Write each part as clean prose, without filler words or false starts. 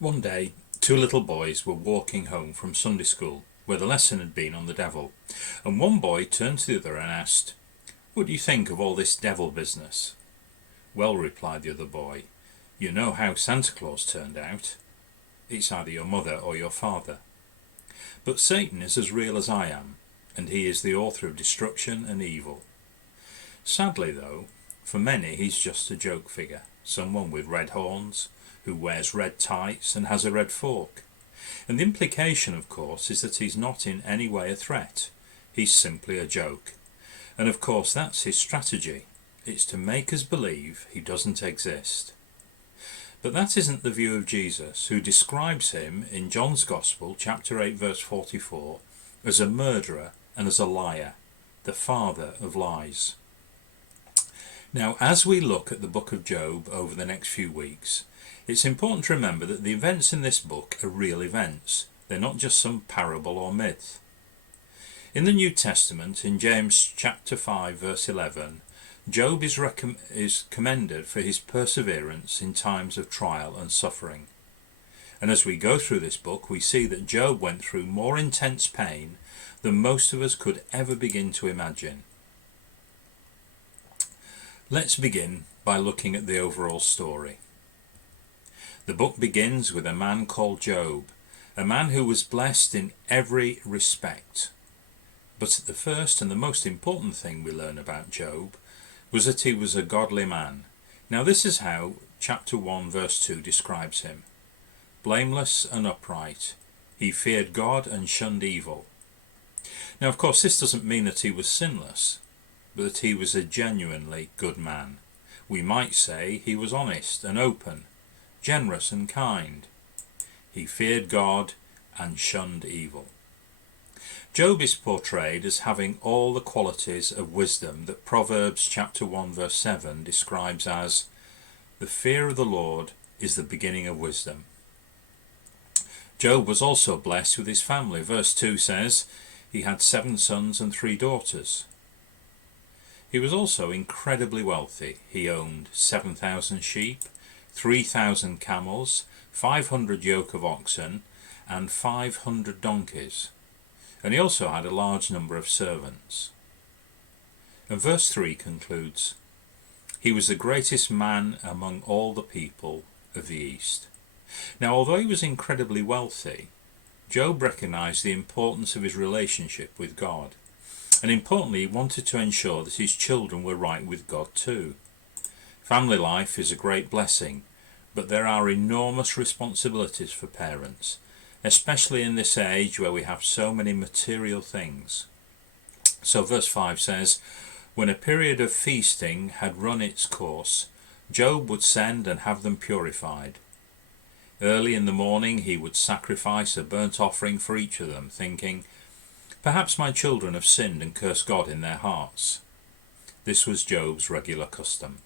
One day, two little boys were walking home from Sunday school, where the lesson had been on the devil, and one boy turned to the other and asked, "What do you think of all this devil business?" "Well," replied the other boy, "you know how Santa Claus turned out. It's either your mother or your father. But Satan is as real as I am, and he is the author of destruction and evil. Sadly, though, for many he's just a joke figure, someone with red horns, who wears red tights and has a red fork. And the implication, of course, is that he's not in any way a threat. He's simply a joke. And of course that's his strategy. It's to make us believe he doesn't exist. But that isn't the view of Jesus, who describes him in John's Gospel, chapter 8, verse 44, as a murderer and as a liar, the father of lies. Now, as we look at the book of Job over the next few weeks, it's important to remember that the events in this book are real events. They're not just some parable or myth. In the New Testament, in James chapter 5, verse 11, Job is commended for his perseverance in times of trial and suffering. And as we go through this book, we see that Job went through more intense pain than most of us could ever begin to imagine. Let's begin by looking at the overall story. The book begins with a man called Job, a man who was blessed in every respect. But the first and the most important thing we learn about Job was that he was a godly man. Now this is how chapter 1 verse 2 describes him. Blameless and upright, he feared God and shunned evil. Now of course this doesn't mean that he was sinless, but that he was a genuinely good man. We might say he was honest and open, generous and kind. He feared God and shunned evil. Job is portrayed as having all the qualities of wisdom that Proverbs chapter 1 verse 7 describes as, "The fear of the Lord is the beginning of wisdom." Job was also blessed with his family. Verse 2 says he had 7 sons and 3 daughters. He was also incredibly wealthy. He owned 7,000 sheep, 3,000 camels, 500 yoke of oxen, and 500 donkeys. And he also had a large number of servants. And verse 3 concludes, "He was the greatest man among all the people of the East." Now, although he was incredibly wealthy, Job recognized the importance of his relationship with God. And importantly, he wanted to ensure that his children were right with God too. Family life is a great blessing, but there are enormous responsibilities for parents, especially in this age where we have so many material things. So verse 5 says, "When a period of feasting had run its course, Job would send and have them purified. Early in the morning he would sacrifice a burnt offering for each of them, thinking, 'Perhaps my children have sinned and cursed God in their hearts.' This was Job's regular custom."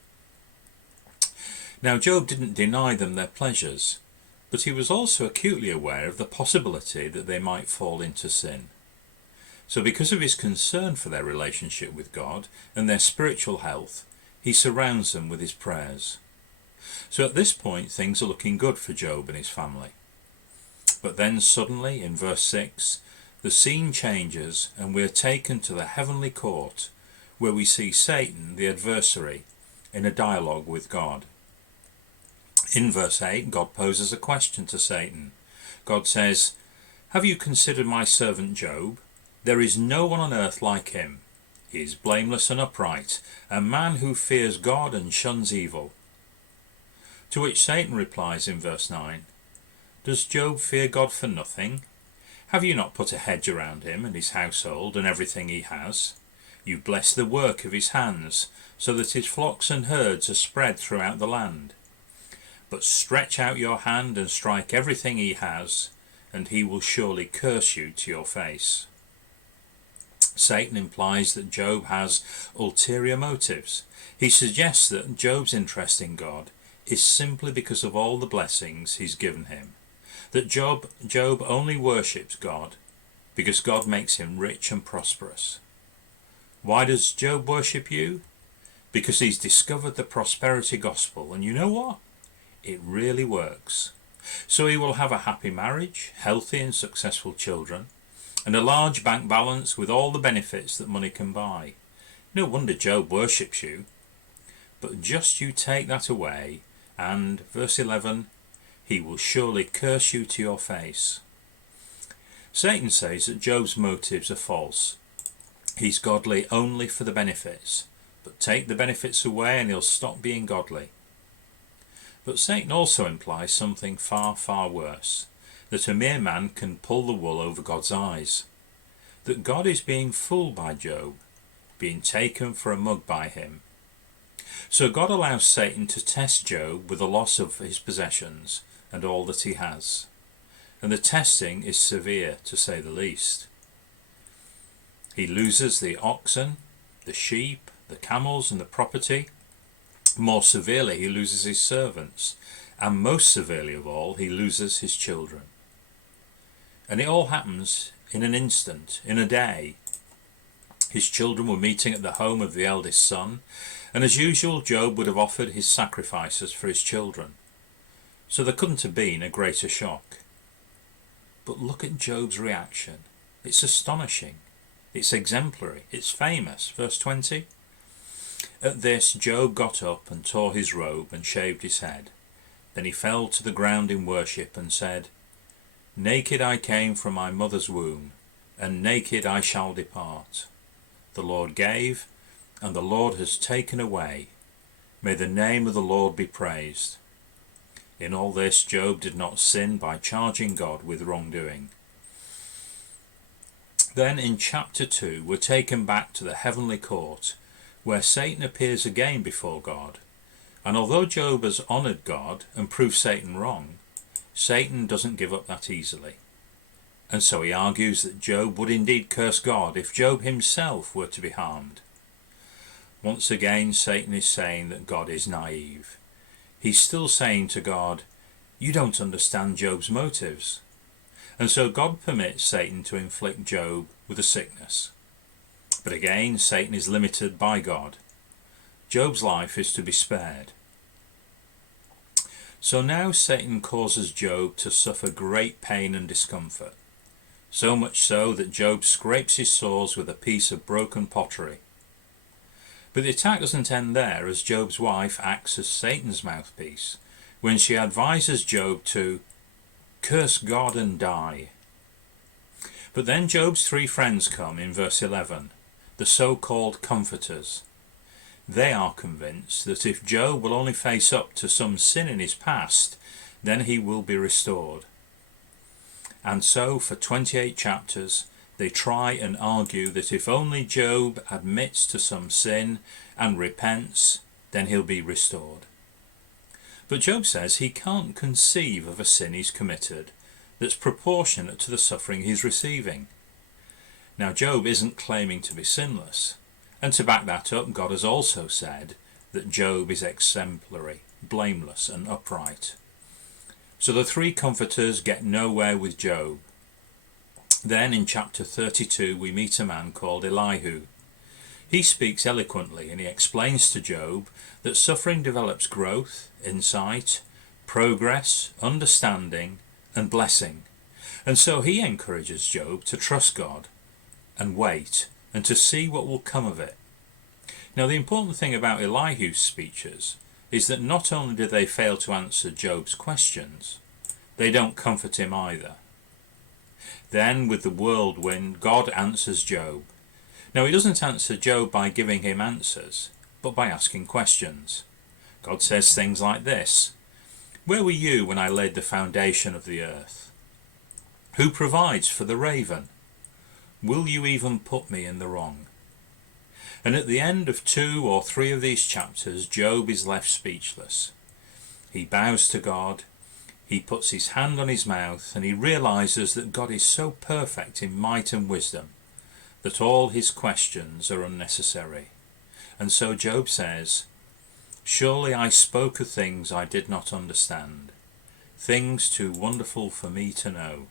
Now Job didn't deny them their pleasures, but he was also acutely aware of the possibility that they might fall into sin. So because of his concern for their relationship with God and their spiritual health, he surrounds them with his prayers. So at this point things are looking good for Job and his family. But then suddenly in verse 6, the scene changes and we are taken to the heavenly court, where we see Satan, the adversary, in a dialogue with God. In verse 8, God poses a question to Satan. God says, "Have you considered my servant Job? There is no one on earth like him. He is blameless and upright, a man who fears God and shuns evil." To which Satan replies in verse 9, "Does Job fear God for nothing? Have you not put a hedge around him and his household and everything he has? You bless the work of his hands, so that his flocks and herds are spread throughout the land. But stretch out your hand and strike everything he has, and he will surely curse you to your face." Satan implies that Job has ulterior motives. He suggests that Job's interest in God is simply because of all the blessings he's given him. That Job only worships God because God makes him rich and prosperous. Why does Job worship you? Because he's discovered the prosperity gospel, and you know what? It really works. So he will have a happy marriage, healthy and successful children, and a large bank balance with all the benefits that money can buy. No wonder Job worships you. But just you take that away, and, verse 11, he will surely curse you to your face. Satan says that Job's motives are false. He's godly only for the benefits, but take the benefits away and he'll stop being godly. But Satan also implies something far, far worse, that a mere man can pull the wool over God's eyes, that God is being fooled by Job, being taken for a mug by him. So God allows Satan to test Job with the loss of his possessions and all that he has. And the testing is severe, to say the least. He loses the oxen, the sheep, the camels and the property. More severely, he loses his servants. And most severely of all, he loses his children. And it all happens in an instant, in a day. His children were meeting at the home of the eldest son, and as usual Job would have offered his sacrifices for his children. So there couldn't have been a greater shock. But look at Job's reaction. It's astonishing. It's exemplary. It's famous. Verse 20. At this Job got up and tore his robe and shaved his head. Then he fell to the ground in worship and said, Naked I came from my mother's womb, and naked I shall depart. The Lord gave, and the Lord has taken away. May the name of the Lord be praised. In all this Job did not sin by charging God with wrongdoing. Then in chapter 2 we're taken back to the heavenly court, where Satan appears again before God. And although Job has honoured God and proved Satan wrong, Satan doesn't give up that easily. And so he argues that Job would indeed curse God if Job himself were to be harmed. Once again Satan is saying that God is naive. He's still saying to God, you don't understand Job's motives. And so God permits Satan to inflict Job with a sickness. But again, Satan is limited by God. Job's life is to be spared. So now Satan causes Job to suffer great pain and discomfort, so much so that Job scrapes his sores with a piece of broken pottery. But the attack doesn't end there, as Job's wife acts as Satan's mouthpiece when she advises Job to curse God and die. But then Job's 3 friends come in verse 11, the so-called comforters. They are convinced that if Job will only face up to some sin in his past, then he will be restored. And so for 28 chapters they try and argue that if only Job admits to some sin and repents, then he'll be restored. But Job says he can't conceive of a sin he's committed that's proportionate to the suffering he's receiving. Now Job isn't claiming to be sinless, and to back that up, God has also said that Job is exemplary, blameless and upright. So the 3 comforters get nowhere with Job. Then in chapter 32 we meet a man called Elihu. He speaks eloquently and he explains to Job that suffering develops growth, insight, progress, understanding and blessing. And so he encourages Job to trust God and wait and to see what will come of it. Now the important thing about Elihu's speeches is that not only do they fail to answer Job's questions, they don't comfort him either. Then with the whirlwind, God answers Job. Now he doesn't answer Job by giving him answers, but by asking questions. God says things like this: Where were you when I laid the foundation of the earth? Who provides for the raven? Will you even put me in the wrong? And at the end of 2 or 3 of these chapters, Job is left speechless. He bows to God, he puts his hand on his mouth, and he realizes that God is so perfect in might and wisdom that all his questions are unnecessary. And so Job says, Surely I spoke of things I did not understand, things too wonderful for me to know.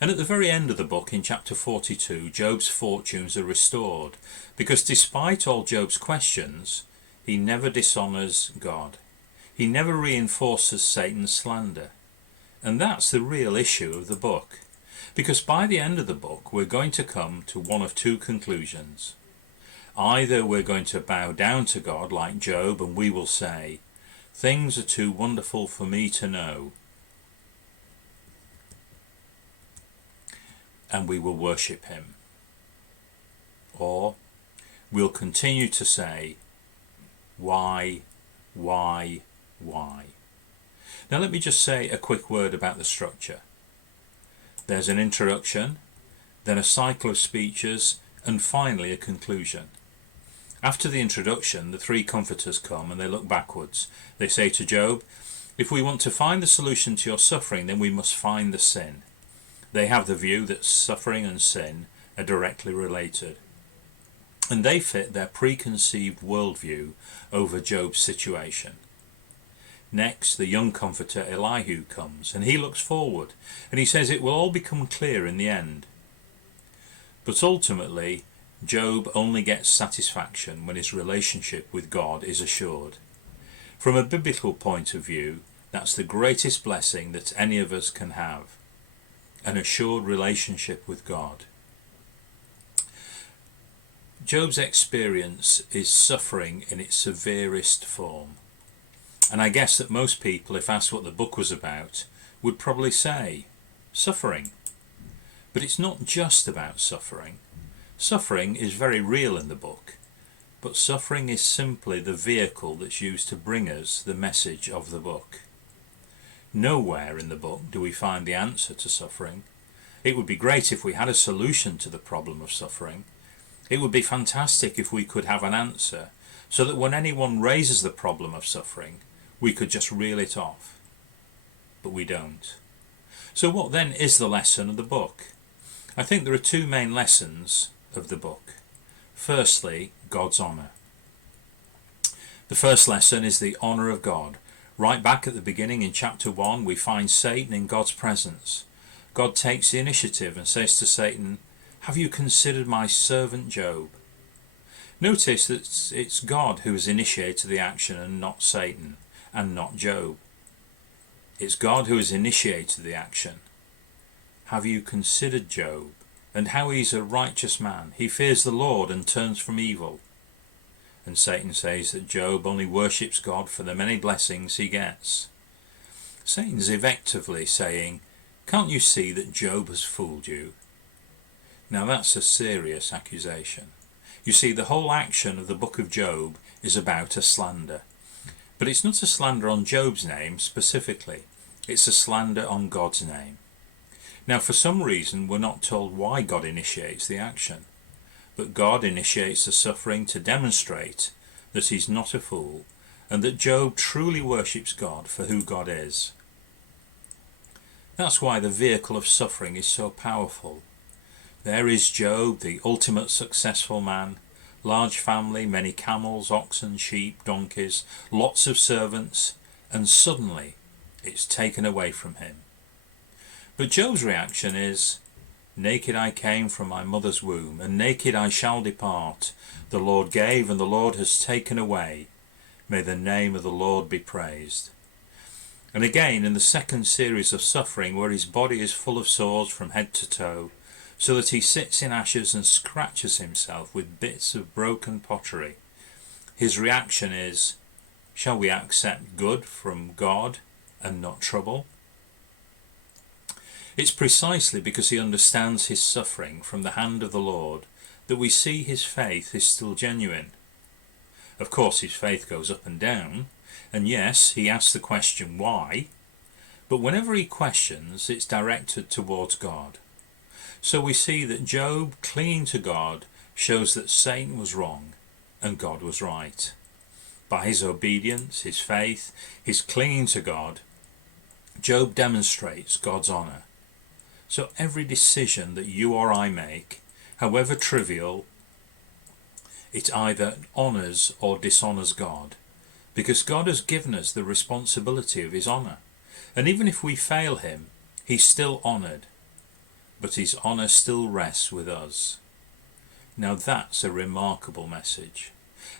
And at the very end of the book, in chapter 42, Job's fortunes are restored, because despite all Job's questions, he never dishonours God. He never reinforces Satan's slander. And that's the real issue of the book. Because by the end of the book, we're going to come to one of two conclusions. Either we're going to bow down to God like Job, and we will say, "Things are too wonderful for me to know," and we will worship him. Or we'll continue to say, "Why, why, why?" Now let me just say a quick word about the structure. There's an introduction, then a cycle of speeches, and finally a conclusion. After the introduction, the three comforters come and they look backwards. They say to Job, "If we want to find the solution to your suffering, then we must find the sin." They have the view that suffering and sin are directly related. And they fit their preconceived worldview over Job's situation. Next, the young comforter Elihu comes, and he looks forward, and he says it will all become clear in the end. But ultimately, Job only gets satisfaction when his relationship with God is assured. From a biblical point of view, that's the greatest blessing that any of us can have, an assured relationship with God. Job's experience is suffering in its severest form. And I guess that most people, if asked what the book was about, would probably say, suffering. But it's not just about suffering. Suffering is very real in the book, but suffering is simply the vehicle that's used to bring us the message of the book. Nowhere in the book do we find the answer to suffering. It would be great if we had a solution to the problem of suffering. It would be fantastic if we could have an answer, so that when anyone raises the problem of suffering, we could just reel it off. But we don't. So what then is the lesson of the book? I think there are two main lessons of the book. Firstly, God's honour. The first lesson is the honour of God. Right back at the beginning in chapter 1, we find Satan in God's presence. God takes the initiative and says to Satan, "Have you considered my servant Job?" Notice that it's God who has initiated the action and not Satan, and not Job. It's God who has initiated the action. "Have you considered Job, and how he's a righteous man? He fears the Lord and turns from evil." And Satan says that Job only worships God for the many blessings he gets. Satan's effectively saying, "Can't you see that Job has fooled you?" Now that's a serious accusation. You see, the whole action of the book of Job is about a slander. But it's not a slander on Job's name specifically. It's a slander on God's name. Now, for some reason, we're not told why God initiates the action. But God initiates the suffering to demonstrate that he's not a fool and that Job truly worships God for who God is. That's why the vehicle of suffering is so powerful. There is Job, the ultimate successful man, large family, many camels, oxen, sheep, donkeys, lots of servants, and suddenly it's taken away from him. But Job's reaction is, "Naked I came from my mother's womb, and naked I shall depart. The Lord gave, and the Lord has taken away. May the name of the Lord be praised." And again in the second series of suffering, where his body is full of sores from head to toe, so that he sits in ashes and scratches himself with bits of broken pottery, his reaction is, "Shall we accept good from God and not trouble?" It's precisely because he understands his suffering from the hand of the Lord that we see his faith is still genuine. Of course, his faith goes up and down, and yes, he asks the question why, but whenever he questions, it's directed towards God. So we see that Job clinging to God shows that Satan was wrong and God was right. By his obedience, his faith, his clinging to God, Job demonstrates God's honour. So every decision that you or I make, however trivial, it either honours or dishonours God, because God has given us the responsibility of his honour. And even if we fail him, he's still honoured, but his honour still rests with us. Now that's a remarkable message.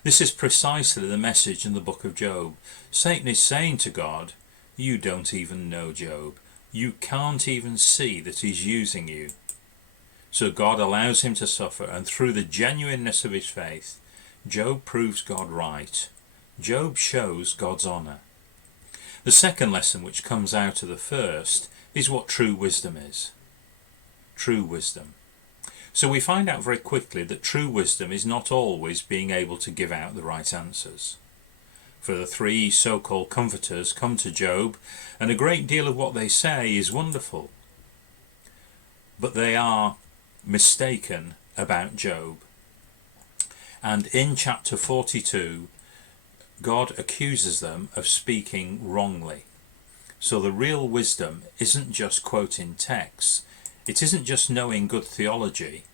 This is precisely the message in the book of Job. Satan is saying to God, you don't even know Job. You can't even see that he's using you. So God allows him to suffer, and through the genuineness of his faith, Job proves God right. Job shows God's honour. The second lesson which comes out of the first is what true wisdom is. True wisdom. So we find out very quickly that true wisdom is not always being able to give out the right answers. For the three so-called comforters come to Job, and a great deal of what they say is wonderful. But they are mistaken about Job. And in chapter 42, God accuses them of speaking wrongly. So the real wisdom isn't just quoting texts. It isn't just knowing good theology.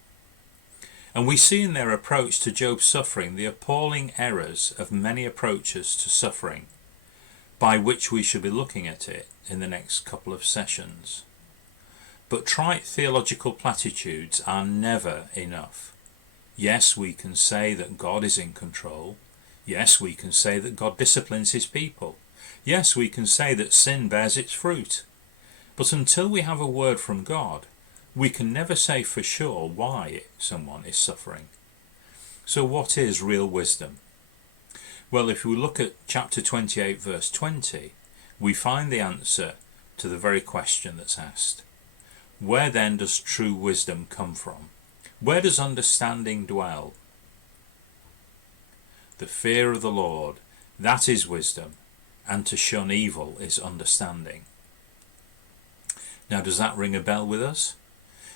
And we see in their approach to Job's suffering the appalling errors of many approaches to suffering, by which we should be looking at it in the next couple of sessions. But trite theological platitudes are never enough. Yes, we can say that God is in control. Yes, we can say that God disciplines his people. Yes, we can say that sin bears its fruit. But until we have a word from God, we can never say for sure why someone is suffering. So what is real wisdom? Well, if we look at chapter 28 verse 20, we find the answer to the very question that's asked. Where then does true wisdom come from? Where does understanding dwell? The fear of the Lord, that is wisdom, and to shun evil is understanding. Now, does that ring a bell with us?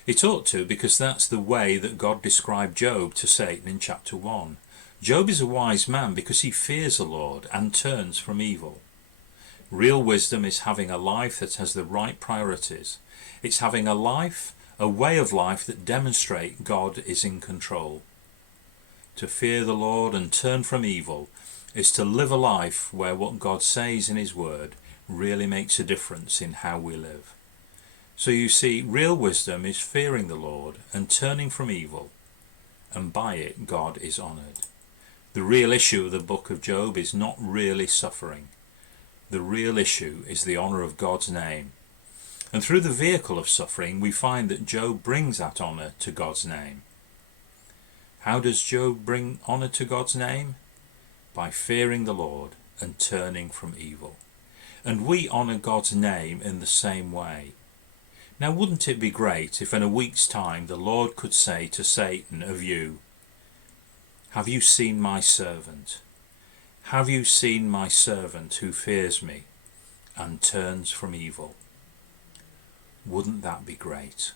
It ought to, because that's the way that God described Job to Satan in chapter 1. Job is a wise man because he fears the Lord and turns from evil. Real wisdom is having a life that has the right priorities. It's having a life, a way of life that demonstrates God is in control. To fear the Lord and turn from evil is to live a life where what God says in his word really makes a difference in how we live. So you see, real wisdom is fearing the Lord and turning from evil, and by it God is honoured. The real issue of the book of Job is not really suffering. The real issue is the honour of God's name. And through the vehicle of suffering, we find that Job brings that honour to God's name. How does Job bring honour to God's name? By fearing the Lord and turning from evil. And we honour God's name in the same way. Now, wouldn't it be great if in a week's time the Lord could say to Satan of you, have you seen my servant? Have you seen my servant who fears me and turns from evil? Wouldn't that be great?